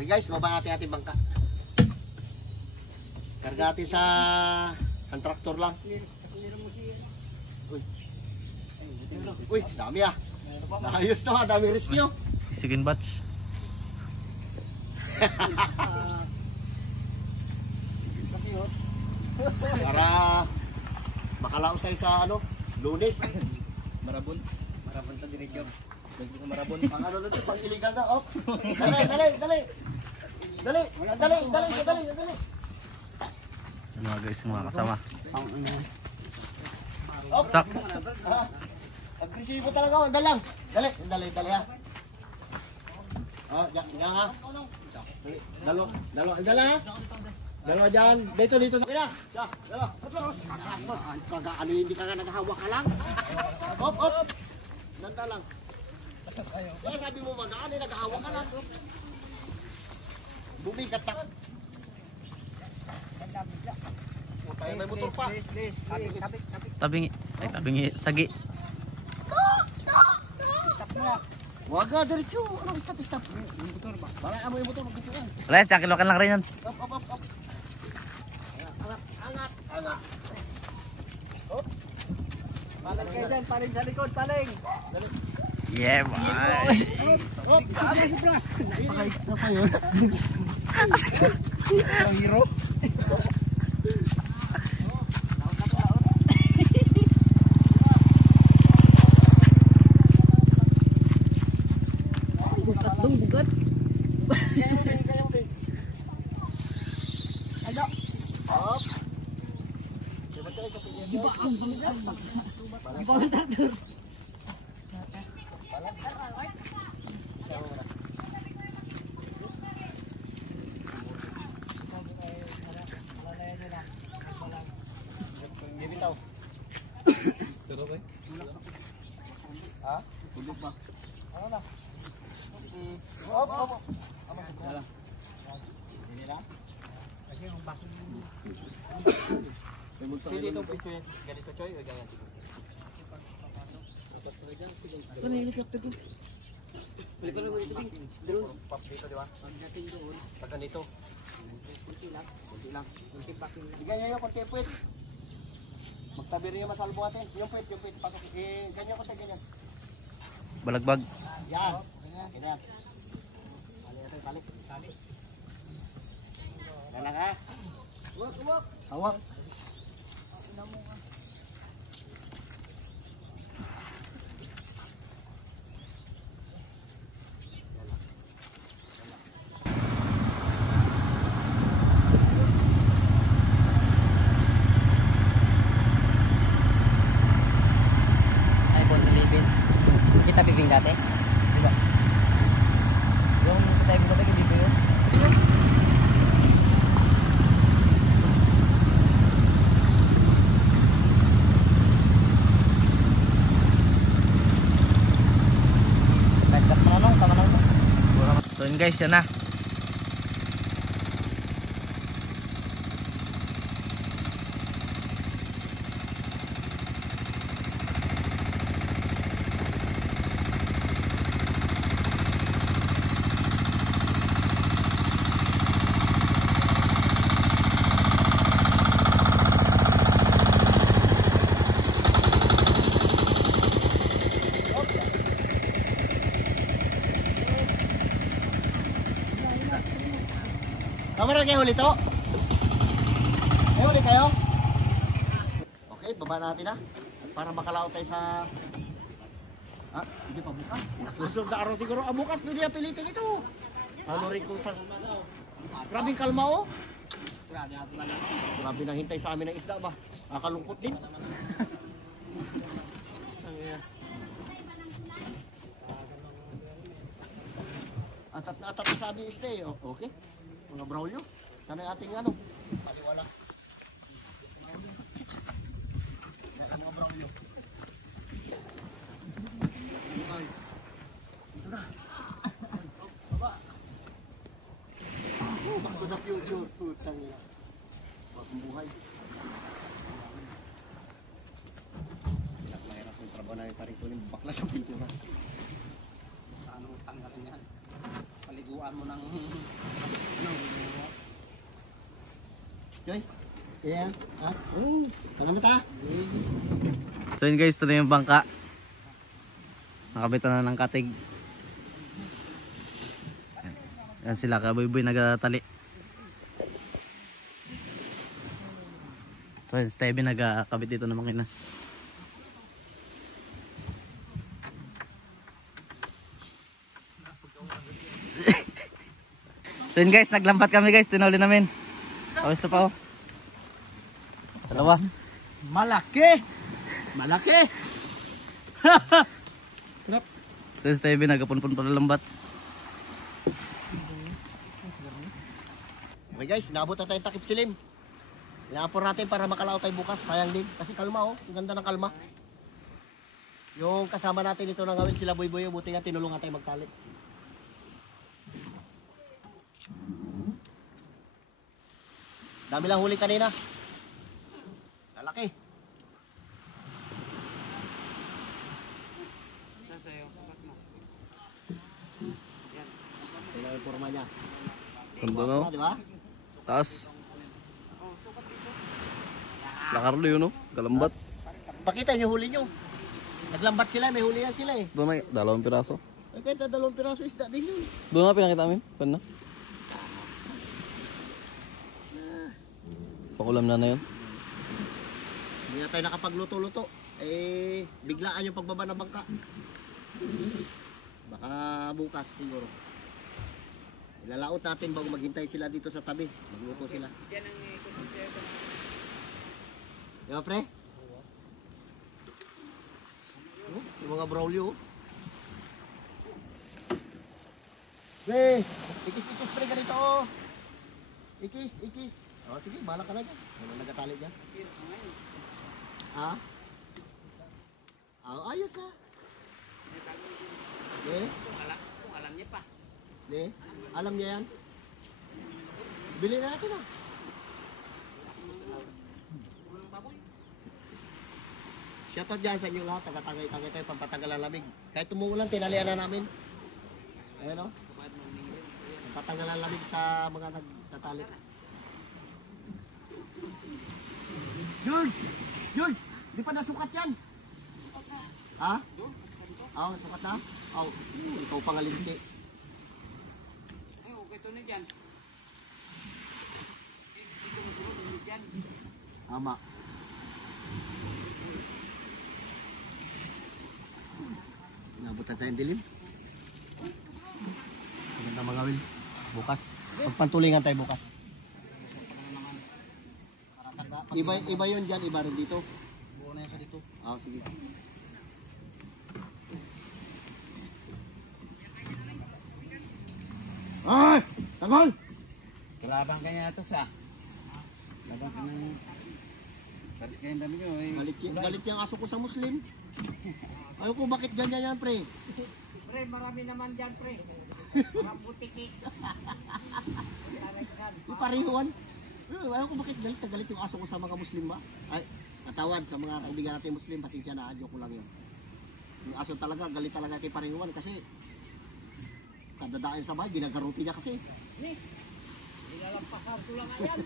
Okay guys, baba natin ating bangka. Karga natin sa hand tractor lang. Uy, dami ah. Ayos na, dami rescue. Second batch. Para makalaot tayo sa ano, Lunes. Marabon to diretso. Marabon. Pang ano dito, pang illegal na. Oh. Dali. Mga guys, mga kasama. Oh. Sak. Agresibo talaga ako. Dali ha. Oh, diyan ha. Dalo ha. Dalawa dyan. Dito. Kaya. Dalawa. Ano hindi ka naghahawa ka lang? Op. Nanda lang. Kaya sabi mo magaan naghahawa ka lang. Bumigat na. May motor pa. Tabing sagi. Wag nga diretso. Ano stop? Motor ba? Balay mo yung motor magkukuan. Wala, sakilokan lang rin yan. Op. Angat. Op. Paling kayo dyan, paling sa likod, paling. Yeah, boy. Op. Napaka-extra pa yun. Ang hero. Tatlong bugat. Op. Di ba ang bugat? Di ba ang traktor? Bibitaw. Turo ba? Ha? Tulog ba? Ano na? Op. Dala. Hindi na? Kasi yung bakit Pwede itong pisto yan. Ganito choy o ganyan siguro. ito na yung helicopter ko. Balik ko naman ito ding. Drone. Pop dito di ba? Pagdating doon, Pag ganito. kunti lang. Kunti lang. Kunti bakin lang. Ganyan yung konti puwet. Magtabi rin yung masalbo natin. Yung puwet. Pasok. Ganyan konti ganyan. Balagbag. Yan. Ganyan. Balik. Yan lang ha. Hawak. Ay, bon, nalibin. Kita bibing dati? Diba? Yung tayo mo dati dito yun. So yun guys, yan na. Tama na kayo huli to? May huli kayo? Okay, baba natin na. Para makalaot tayo sa... Ah, hindi pa bukas. Kusog na araw siguro. Ah, bukas pwede na pilitin ito. Ano rin kung sa... Grabing kalma oh. Grabe nang hintay sa amin ng isda ba? Nakalungkot din. Atat na sabi yung isda eh. Okay. Mga braulyo. Sana yung ating ano? Paliwala. Mga braulyo. Ito na. Baba. Bago na future. Putang ina. Bagong buhay. Mahirap yung trabaho na yung parikunin. Bakla sa pintura. Paano tanggalin yan? Paliguan mo ng Choy? Iya. Ha? Salamat ha. So yun guys, ito na yung bangka. Nakabitan na ng katig. Yan sila, kaboy-boy nagtatali. So yun, Stevie nagkakabit dito ng makina. So yun guys, naglambat kami guys, tinuli namin. Tapos ito pa oh. Dalawa. Malaki! Malaki! So Stevie nagkapunpun pa ng lambat. Okay guys, naabot na tayong Takip Silim. Inaapor natin para makalaot tayo bukas. Sayang din. Kasi kalma oh. Ang ganda ng kalma. Yung kasama natin ito ng gawin sila Boy-Boy. Buti nga tinulungan tayo magtali. Dami lang huli kanina. Lalaki. Ito na yung forma niya. Ganda no? Di ba? Taas. Lakarlo yun no? Kalambat. Pakita niyo huli niyo. Naglambat sila, may huli yan sila eh. Doon may 2 piraso. Ay kahit na 2 piraso isda din yun. Doon na pinakita amin. Pan na. Pakulam na yun. Hindi na tayo nakapagluto-luto. Eh, biglaan yung pagbaba ng bangka. Baka bukas siguro. Ilalaot natin bago maghintay sila dito sa tabi. Magluto sila. Di ba, pre? Oh, yung mga braulio. Pre, ikis-ikis pre ganito oh. Ikis, ikis. Oh, sige, bahala ka na dyan. Ano nagkatali dyan? Ha? Oh, ayos ha. Kung alam niya pa. Ne? Alam niya yan? Bili na natin ah. Shoutout dyan sa inyo lahat. Taga-tagay-tagay tayo pampatagal ang lamig. Kahit tumuulan, tinalian na namin. Ayan o. Pampatagal ang lamig sa mga nagtatali. George! George! Di pa nasukat yan? Ha? Oo, sukat na? Oo. Ikaw pangalinti. Ay, okay to na dyan. Dito masunod na dyan. Tama. Nabutan tayong dilim. Maganda mga wil. Bukas. Pagpantulingan tayo bukas. Iba yun dyan, iba rin dito. Buo na yan sa dito. Ah, sige. Ay! Tagol! Kalabang kanya ito sa. Labang kanya. Balik kayo dami nyo eh. Galit yung aso ko sa Muslim. Ayaw ko, bakit ganyan yan, pre? Pre, marami naman dyan pre. Mga putikik. Yung parihuan. Ayaw ko, bakit galit na galit yung aso ko sa mga Muslim ba? Ay, katawad sa mga kaibigan natin Muslim, pasensya na, adyo ko lang yun. Yung aso talaga, galit talaga kay parihuan kasi kadadaan sa bahay, ginagaruti niya kasi. Ilalampasan ko lang yan.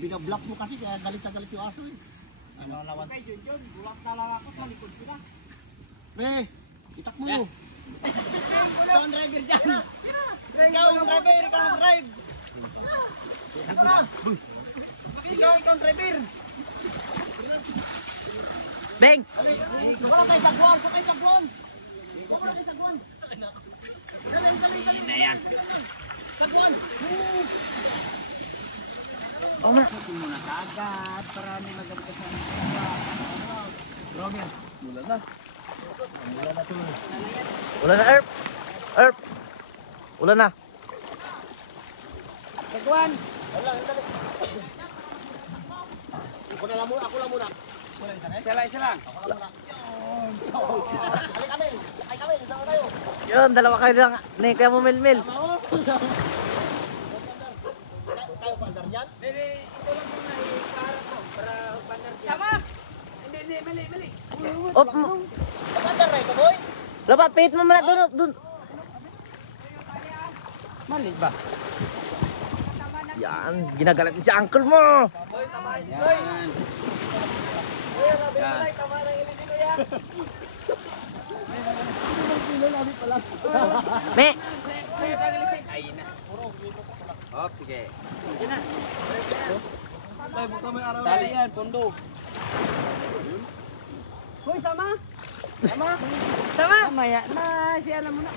Binablock mo kasi, kaya galit na galit yung aso eh. Ano naman? Okay, yun. Bulak na lang ako sa likod ko na. Pre, itak mo mo. Ikaw ang driver dyan. Ikaw ang driver, ikaw ang drive. Ikaw ang driver. Beng! Wala tayo sagwan, wala tayo sagwan. Wala tayo sagwan. Na yan. Sagwan. Ito muna kagad para may maganda sa mga. Robin, mula na. Wala na to. Ulan na, Erp! Erp! Ulan na. Sagwan! Wala, dali. Ako na lang muna, ako lang muna. Isa lang. Ako lang muna. Ay kami, isang na tayo. Yun, dalawa kayo lang. Ni kaya mo milmil. Tayo pandar yan. Hindi, ito lang muna para ko. Para bandar siya. Sama! Hindi, mali. Op! Pandar na ito, boy. Lapat, pihit mo muna doon. Mali ba? Yan, ginagalit si uncle mo. Yan. Yan. Me. Ayun na. Hop, sige. Sige na. Tali yan, pundo. Hoy, sama! Sama! Sama! Mamaya na, siya alam mo na.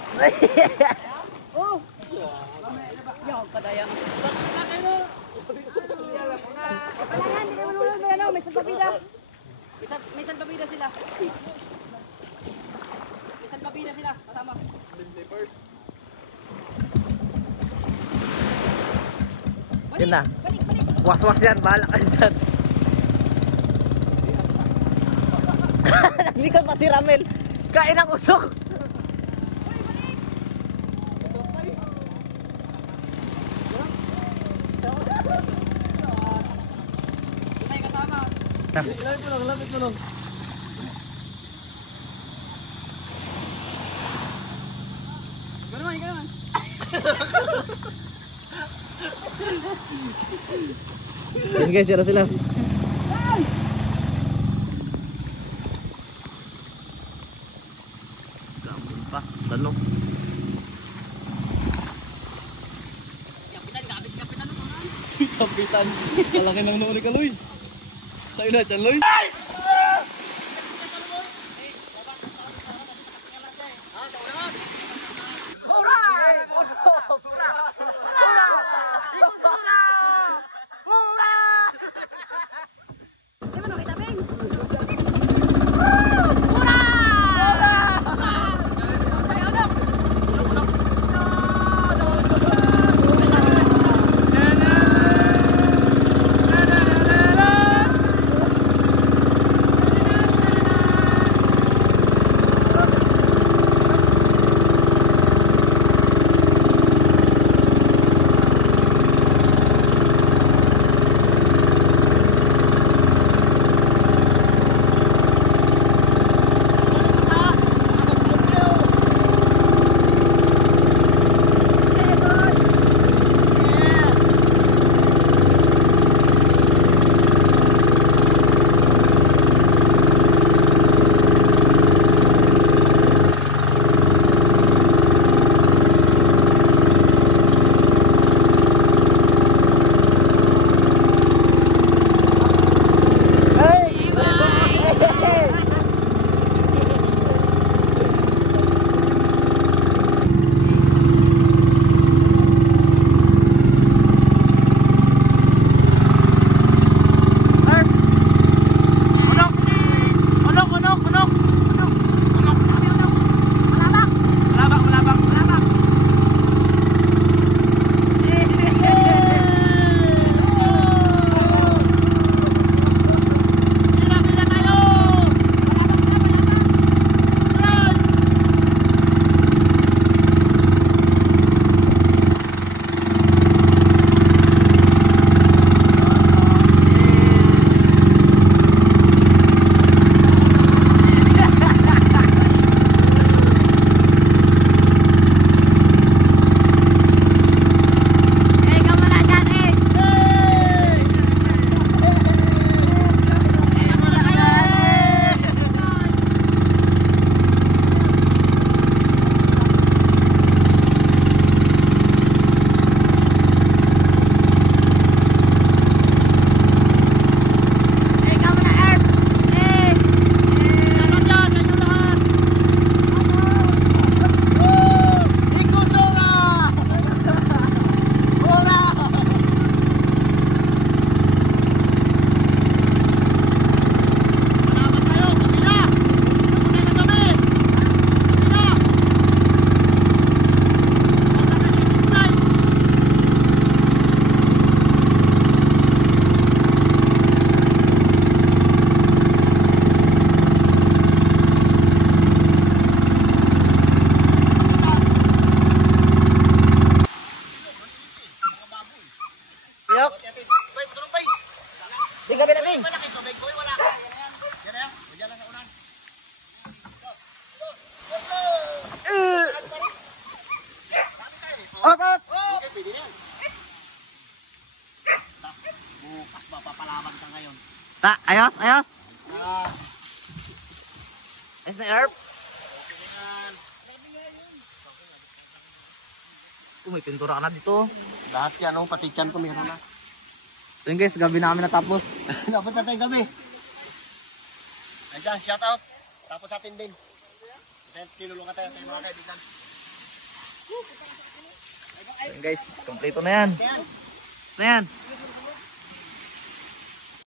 Oh! Yaw, kadaya. Kapalangan, hindi naman ulo, may ano, may salpabida. May salpabida sila. May salpabida sila, kasama. Yun na. Was-was yan, bahala ka dyan. Hindi ka pati Ramel. Kain ang usok. Tunay kasama. Lapit mo lang. Gano'n, gano'n. Yan guys, yara sila. Gabon pa, tanong. Si Kapitan, gabi si Kapitan. Kapitan. Kalaki ng noo ni Kaloy. Sa'yo na dyan, Loy. mapapalaman ka ngayon. Ayos, ayos. Ah, Ayos na, Erp. May pintura ka na dito. lahat yan, oh, pati tiyan ko meron na. So yun guys, gabi na kami natapos. Dapat na tayong gabi. Ay siya, shout out. Tapos atin din. Tinulungan tayo mga kaibigan. So yun guys, kompleto na yan. Yan. Ayos na yan.